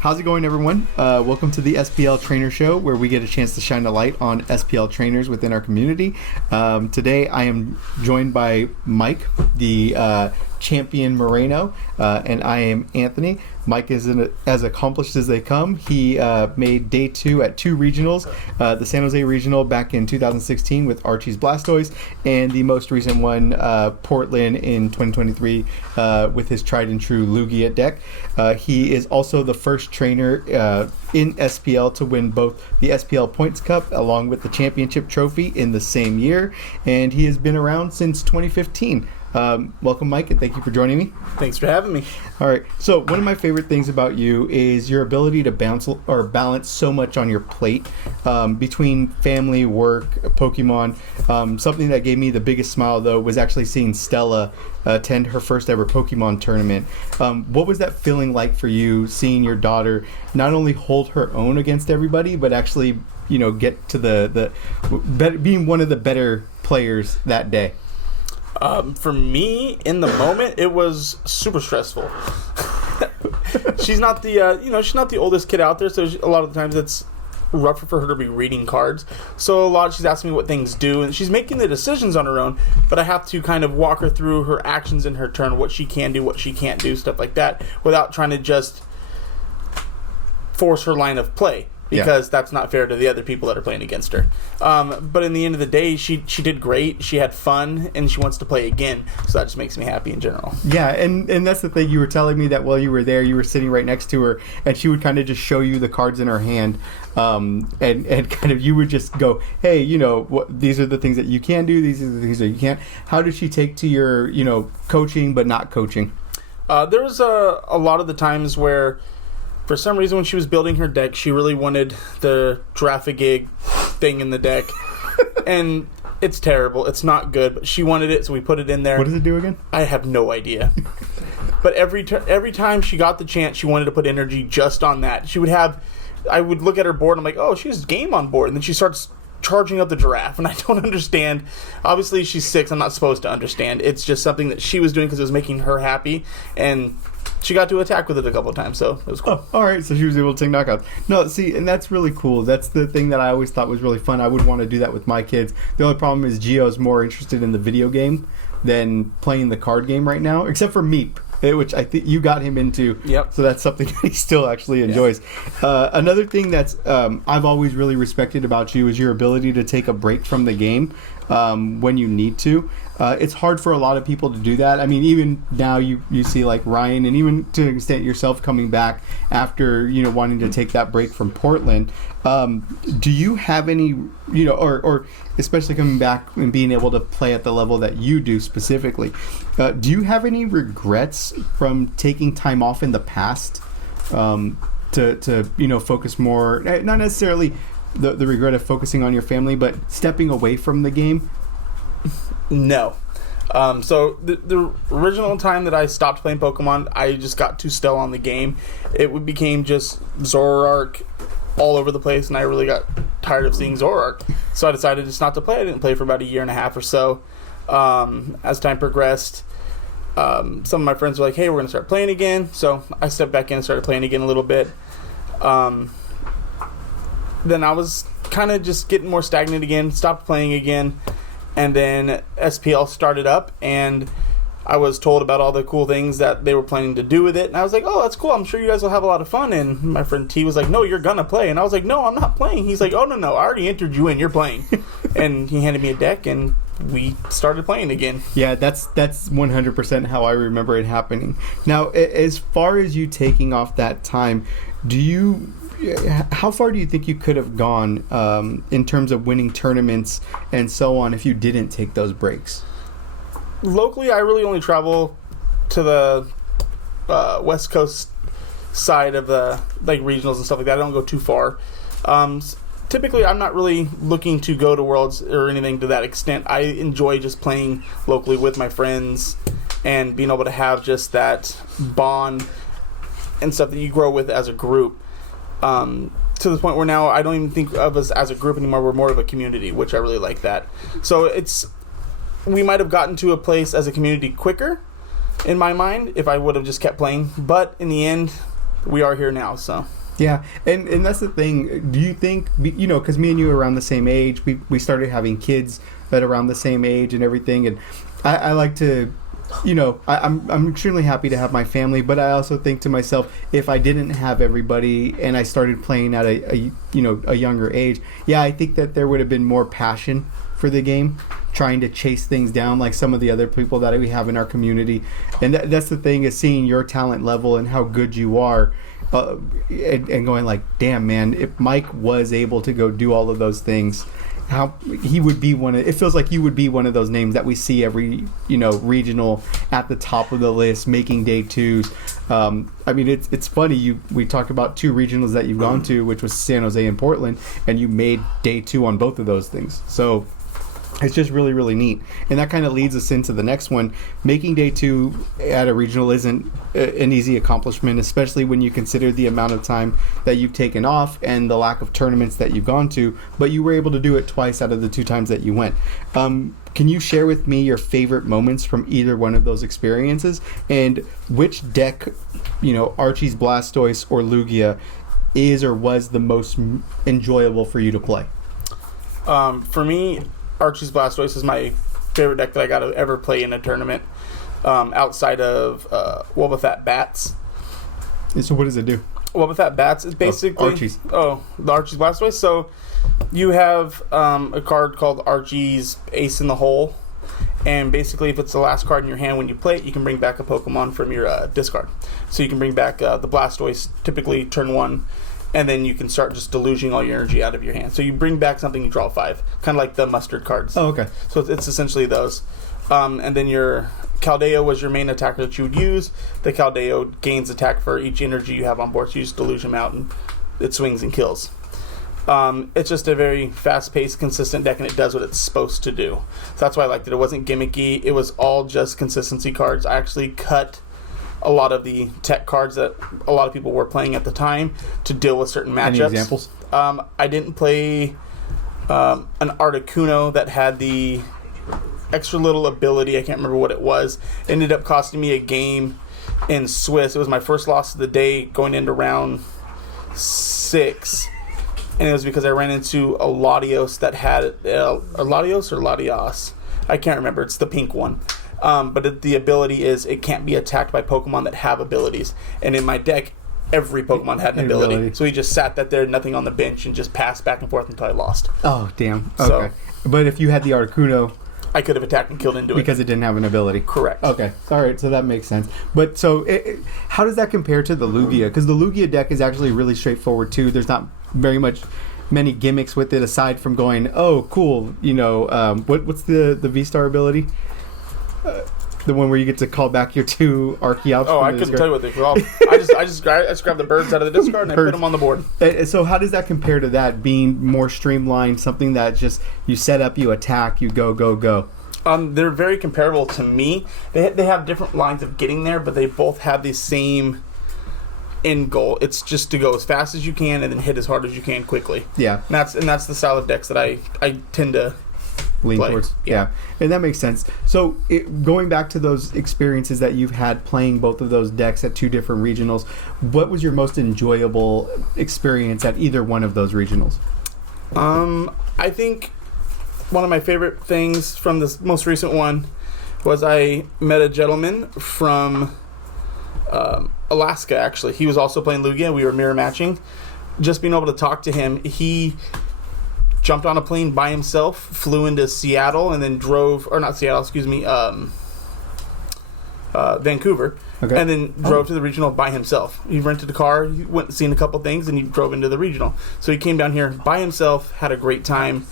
How's it going, everyone? Welcome to the SPL Trainer Show, where we get a chance to shine a light on SPL trainers within our community. Today, I am joined by Mike, the champion Moreno, and I am Anthony. Mike is as accomplished as they come. He made day 2 at 2 regionals, the San Jose Regional back in 2016 with Archie's Blastoise, and the most recent one, Portland in 2023 with his tried and true Lugia deck. He is also the first trainer in SPL to win both the SPL Points Cup along with the championship trophy in the same year, and he has been around since 2015. Welcome, Mike, and thank you for joining me. Thanks for having me. All right. So one of my favorite things about you is your ability to balance so much on your plate between family, work, Pokemon. Something that gave me the biggest smile, though, was actually seeing Stella attend her first ever Pokemon tournament. What was that feeling like for you, seeing your daughter not only hold her own against everybody, but actually, get to being one of the better players that day? For me, in the moment, it was super stressful. She's not the, she's not the oldest kid out there, so a lot of the times it's rougher for her to be reading cards. So she's asking me what things do, and she's making the decisions on her own, but I have to kind of walk her through her actions in her turn, what she can do, what she can't do, stuff like that, without trying to just force her line of play. Because that's not fair to the other people that are playing against her. But in the end of the day, she did great. She had fun, and she wants to play again. So that just makes me happy in general. Yeah, and that's the thing. You were telling me that while you were there, you were sitting right next to her, and she would kind of just show you the cards in her hand, and kind of you would just go, hey, these are the things that you can do. These are the things that you can't. How did she take to your, coaching but not coaching? There was a lot of the times where, for some reason, when she was building her deck, she really wanted the Giraffe-Gig thing in the deck. And it's terrible. It's not good, but she wanted it, so we put it in there. What does it do again? I have no idea. But every time she got the chance, she wanted to put energy just on that. I would look at her board, and I'm like, oh, she has game on board. And then she starts charging up the giraffe, and I don't understand. Obviously, she's 6. I'm not supposed to understand. It's just something that she was doing because it was making her happy, and she got to attack with it a couple of times, so it was cool. Oh, all right, so she was able to take knockouts. No, see, and that's really cool. That's the thing that I always thought was really fun. I would want to do that with my kids. The only problem is Gio's more interested in the video game than playing the card game right now, except for Meep, which I think you got him into. Yep. So that's something that he still actually enjoys. Yeah. Another thing that's I've always really respected about you is your ability to take a break from the game when you need to. It's hard for a lot of people to do that. I mean, even now you see like Ryan, and even to an extent yourself coming back after wanting to take that break from Portland. Do you have any or especially coming back and being able to play at the level that you do specifically? Do you have any regrets from taking time off in the past to focus more? Not necessarily the regret of focusing on your family, but stepping away from the game? No. So the original time that I stopped playing Pokemon, I just got too stale on the game. It became just Zoroark all over the place, and I really got tired of seeing Zoroark. So I decided just not to play. I didn't play for about a year and a half or so. As time progressed, some of my friends were like, hey, we're going to start playing again. So I stepped back in and started playing again a little bit. Then I was kind of just getting more stagnant again, stopped playing again. And then SPL started up, and I was told about all the cool things that they were planning to do with it. And I was like, oh, that's cool. I'm sure you guys will have a lot of fun. And my friend T was like, no, you're going to play. And I was like, no, I'm not playing. He's like, oh, no, I already entered you in. You're playing. And he handed me a deck, and we started playing again. Yeah, that's 100% how I remember it happening. Now, as far as you taking off that time, how far do you think you could have gone in terms of winning tournaments and so on if you didn't take those breaks? Locally, I really only travel to the West Coast side of the regionals and stuff like that. I don't go too far. Typically, I'm not really looking to go to Worlds or anything to that extent. I enjoy just playing locally with my friends and being able to have just that bond and stuff that you grow with as a group. To the point where now I don't even think of us as a group anymore. We're more of a community, which I really like that. So we might have gotten to a place as a community quicker, in my mind, if I would have just kept playing. But in the end, we are here now. So Yeah, and that's the thing. Do you think, because me and you are around the same age, we started having kids at around the same age and everything, and I like to, I'm extremely happy to have my family, but I also think to myself, if I didn't have everybody and I started playing at a younger age, yeah, I think that there would have been more passion for the game, trying to chase things down like some of the other people that we have in our community. And that's the thing, is seeing your talent level and how good you are, and going like, damn, man, if Mike was able to go do all of those things, how he would be it feels like you would be one of those names that we see every regional at the top of the list, making day twos. I mean, it's funny, we talked about 2 regionals that you've gone to, which was San Jose and Portland, and you made day 2 on both of those things. So it's just really, really neat. And that kind of leads us into the next one. Making day 2 at a regional isn't an easy accomplishment, especially when you consider the amount of time that you've taken off and the lack of tournaments that you've gone to, but you were able to do it twice out of the 2 times that you went. Can you share with me your favorite moments from either one of those experiences, and which deck, Archie's Blastoise or Lugia, is or was the most enjoyable for you to play? For me, Archie's Blastoise is my favorite deck that I got to ever play in a tournament, outside of Wobbuffet Bats. So what does it do? Wobbuffet Bats is basically... Archie's. Oh, the Archie's Blastoise. So you have a card called Archie's Ace in the Hole, and basically if it's the last card in your hand when you play it, you can bring back a Pokemon from your discard. So you can bring back the Blastoise, typically turn 1, and then you can start just deluging all your energy out of your hand. So you bring back something, you draw 5. Kind of like the mustard cards. Oh, okay. So it's essentially those. And then your Caldeo was your main attacker that you would use. The Caldeo gains attack for each energy you have on board, so you just deluge them out, and it swings and kills. It's just a very fast-paced, consistent deck, and it does what it's supposed to do. So that's why I liked it. It wasn't gimmicky. It was all just consistency cards. I actually cut a lot of the tech cards that a lot of people were playing at the time to deal with certain matchups. Any examples? I didn't play an Articuno that had the extra little ability. I can't remember what it was. It ended up costing me a game in Swiss. It was my first loss of the day going into round 6. And it was because I ran into a Latios that had... a Latios or Latios? I can't remember. It's the pink one. But the ability is it can't be attacked by Pokemon that have abilities. And in my deck, every Pokemon had an ability. So he just sat that there, nothing on the bench, and just passed back and forth until I lost. Oh, damn. Okay. But if you had the Articuno... I could have attacked and killed into it. Because it didn't have an ability. Correct. Okay. All right. So that makes sense. But so how does that compare to the Lugia? Because the Lugia deck is actually really straightforward too. There's not many gimmicks with it aside from going, oh, cool. What's the V-Star ability? The one where you get to call back your 2 Archeops. Oh, I couldn't tell you what they're called. I just grabbed the birds out of the discard and I put them on the board. So how does that compare to that being more streamlined? Something that just you set up, you attack, you go, go, go. They're very comparable to me. They have different lines of getting there, but they both have the same end goal. It's just to go as fast as you can and then hit as hard as you can quickly. Yeah, and that's the style of decks that I tend to lean play towards. Yeah, and that makes sense. So going back to those experiences that you've had playing both of those decks at 2 different regionals, what was your most enjoyable experience at either one of those regionals? I think one of my favorite things from this most recent one was I met a gentleman from Alaska, actually. He was also playing Lugia. We were mirror matching. Just being able to talk to him, he jumped on a plane by himself, flew into Seattle, and then Vancouver, okay. And then drove to the regional by himself. He rented a car, he went and seen a couple things, and he drove into the regional. So he came down here by himself, had a great time.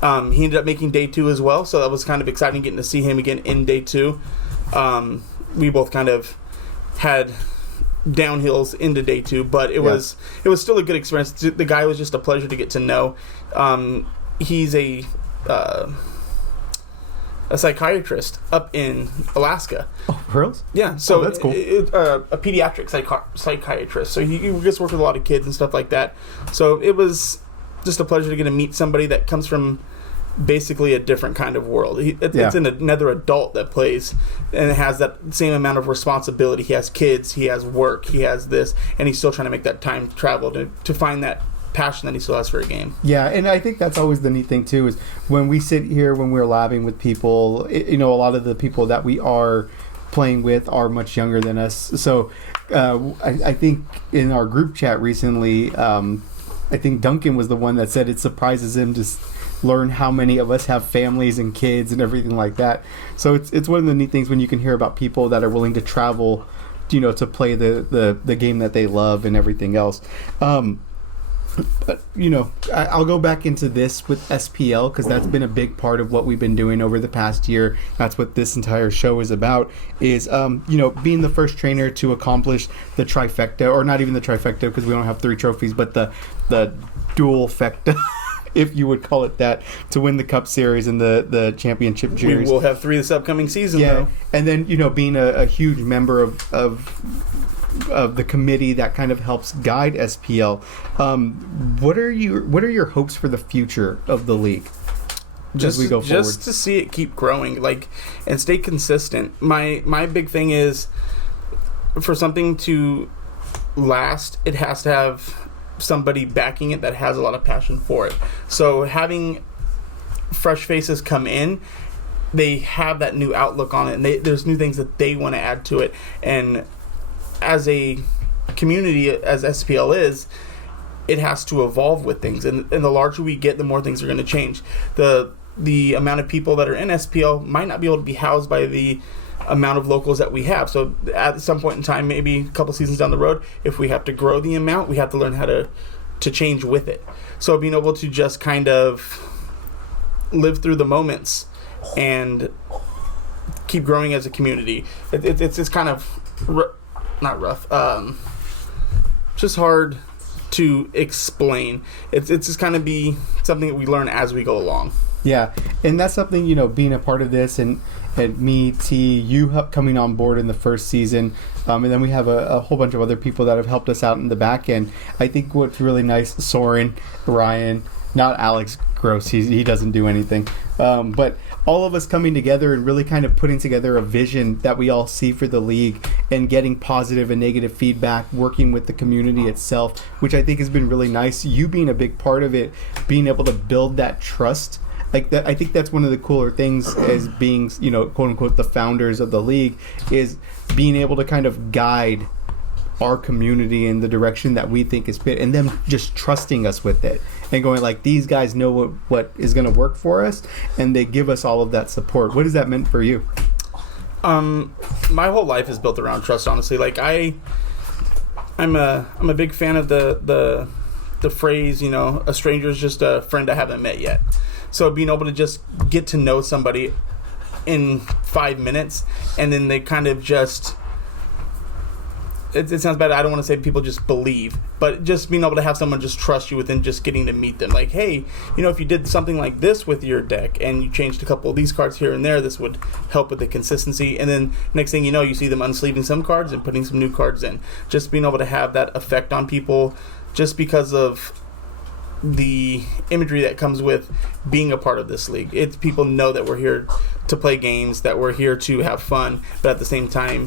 He ended up making day 2 as well, so that was kind of exciting getting to see him again in day 2. We both kind of had downhills into day 2, but it was still a good experience. The guy was just a pleasure to get to know. He's a psychiatrist up in Alaska. Oh, pearls? Yeah, so that's cool. A pediatric psychiatrist. So he gets to work with a lot of kids and stuff like that. So it was just a pleasure to get to meet somebody that comes from basically a different kind of world. It's another adult that plays and it has that same amount of responsibility. He has kids, he has work, he has this, and he's still trying to make that time travel to find that passion that he still has for a game. Yeah, and I think that's always the neat thing too, is when we sit here, when we're labbing with people, a lot of the people that we are playing with are much younger than us. So I think in our group chat recently, I think Duncan was the one that said it surprises him to learn how many of us have families and kids and everything like that. So it's one of the neat things when you can hear about people that are willing to travel, to play the game that they love and everything else. But, I'll go back into this with SPL because that's been a big part of what we've been doing over the past year. That's what this entire show is about, is, being the first trainer to accomplish the trifecta, or not even the trifecta because we don't have 3 trophies, but the dual fecta, if you would call it that, to win the Cup Series and the Championship Series. We will have 3 this upcoming season, though. And then, being a huge member of the committee that kind of helps guide SPL. What are your hopes for the future of the league as we go forward? Just to see it keep growing, and stay consistent. My big thing is, for something to last, it has to have somebody backing it that has a lot of passion for it. So having fresh faces come in, they have that new outlook on it, and there's new things that they want to add to it. And as a community, as SPL is, it has to evolve with things, and the larger we get, the more things are going to change. The amount of people that are in SPL might not be able to be housed by the amount of locals that we have. So at some point in time, maybe a couple seasons down the road, if we have to grow the amount, we have to learn how to change with it. So being able to just kind of live through the moments and keep growing as a community. It's kind of not rough, just hard to explain. It's just kind of be something that we learn as we go along. Yeah, and that's something, being a part of this, and me, T, you coming on board in the first season, and then we have a whole bunch of other people that have helped us out in the back end. I think what's really nice, Soren, Ryan, not Alex Gross, he doesn't do anything, but all of us coming together and really kind of putting together a vision that we all see for the league, and getting positive and negative feedback, working with the community itself, which I think has been really nice. You being a big part of it, being able to build that trust. I think that's one of the cooler things as being, quote unquote, the founders of the league, is being able to kind of guide our community in the direction that we think is fit, and them just trusting us with it and going these guys know what is going to work for us, and they give us all of that support. What has that meant for you? My whole life is built around trust, honestly. I'm a big fan of the phrase, a stranger is just a friend I haven't met yet. So being able to just get to know somebody in 5 minutes, and then they kind of just, it sounds bad, I don't want to say people just believe, but just being able to have someone just trust you within just getting to meet them. Hey, if you did something like this with your deck and you changed a couple of these cards here and there, this would help with the consistency. And then next thing you know, you see them unsleeving some cards and putting some new cards in. Just being able to have that effect on people just because of the imagery that comes with being a part of this league. It's people know that we're here to play games, that we're here to have fun, but at the same time,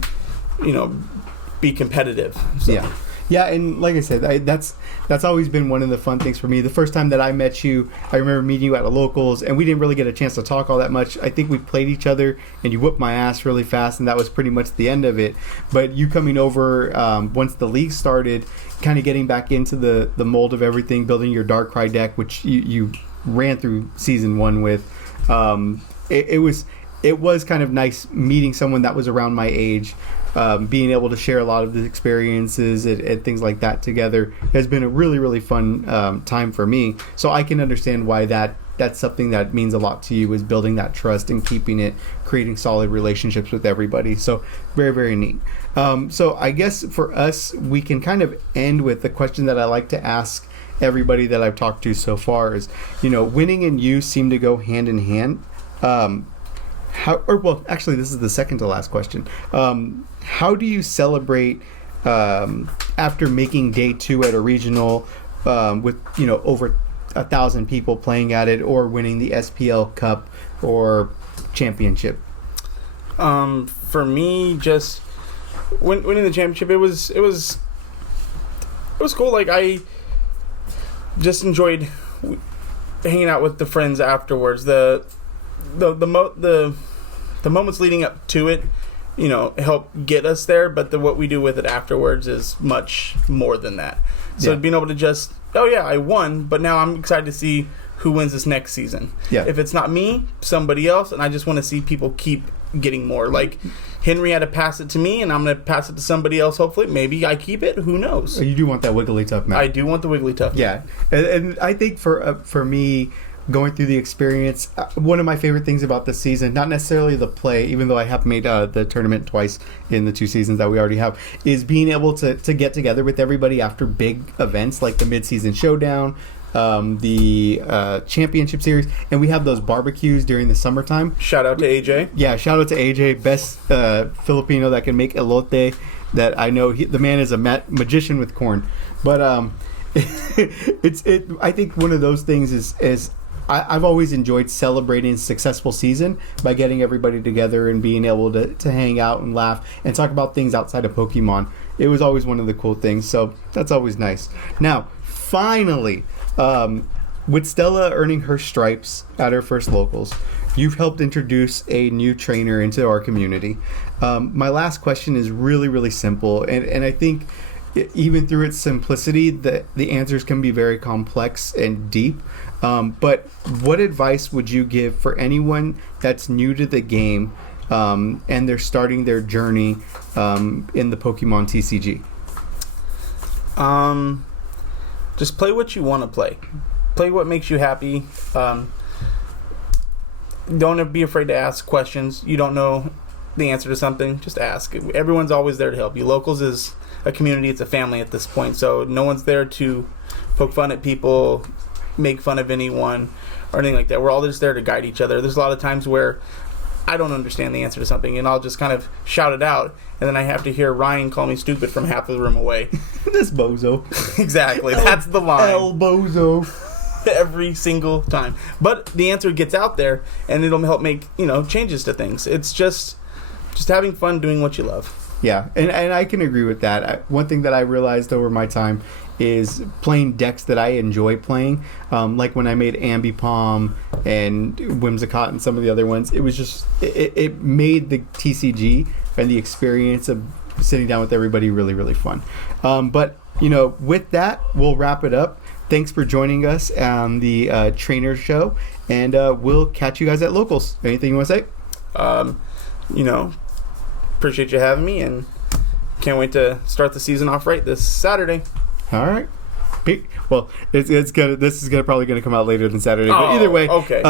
be competitive. So. Yeah, and like I said, that's always been one of the fun things for me. The first time that I met you, I remember meeting you at a locals, and we didn't really get a chance to talk all that much. I think we played each other, and you whooped my ass really fast, and that was pretty much the end of it. But you coming over once the league started, kind of getting back into the mold of everything, building your Darkrai deck, which you ran through season 1 with. It was kind of nice meeting someone that was around my age. Being able to share a lot of the experiences and things like that together has been a really, really fun time for me. So I can understand why that's something that means a lot to you, is building that trust and keeping it, creating solid relationships with everybody. So very, very neat. So I guess for us, we can kind of end with the question that I like to ask everybody that I've talked to so far is, winning and you seem to go hand in hand. Actually, this is the second to last question. How do you celebrate after making day 2 at a regional with over 1,000 people playing at it or winning the SPL Cup or championship? For me, just winning the championship, it was cool. Like, I just enjoyed hanging out with the friends afterwards. The moments leading up to it, help get us there, but what we do with it afterwards is much more than that. So being able to just, I won, but now I'm excited to see who wins this next season. Yeah. If it's not me, somebody else, and I just want to see people keep getting more. Like, Henry had to pass it to me, and I'm going to pass it to somebody else, hopefully. Maybe I keep it. Who knows? You do want that Wigglytuff map. I do want the Wigglytuff. Yeah. And I think for me, going through the experience, one of my favorite things about this season, not necessarily the play, even though I have made the tournament twice in the 2 seasons that we already have, is being able to get together with everybody after big events like the mid-season showdown, the championship series, and we have those barbecues during the summertime. Shout out to AJ. Yeah, shout out to AJ, best Filipino that can make elote that I know. The man is a magician with corn. But I think one of those things is I've always enjoyed celebrating a successful season by getting everybody together and being able to hang out and laugh and talk about things outside of Pokemon. It was always one of the cool things, so that's always nice. Now, finally, with Stella earning her stripes at her first locals, you've helped introduce a new trainer into our community. My last question is really, really simple, and I think even through its simplicity, the answers can be very complex and deep. But what advice would you give for anyone that's new to the game and they're starting their journey in the Pokemon TCG? Just play what you want to play. Play what makes you happy. Don't be afraid to ask questions. You don't know the answer to something, just ask. Everyone's always there to help you. Locals is a community, it's a family at this point, so no one's there to poke fun at people, make fun of anyone, or anything like that. We're all just there to guide each other. There's a lot of times where I don't understand the answer to something, and I'll just kind of shout it out, and then I have to hear Ryan call me stupid from half of the room away. This bozo. Exactly, that's the line. El bozo. Every single time. But the answer gets out there, and it'll help make, changes to things. It's just having fun doing what you love. Yeah, and I can agree with that. One thing that I realized over my time is playing decks that I enjoy playing. Like when I made Ambipom and Whimsicott and some of the other ones, it was just, it made the TCG and the experience of sitting down with everybody really, really fun. But, with that, we'll wrap it up. Thanks for joining us on the Trainer Show, and we'll catch you guys at Locals. Anything you want to say? Appreciate you having me, and can't wait to start the season off right this Saturday. All right. Well, this is probably gonna come out later than Saturday, but either way, okay.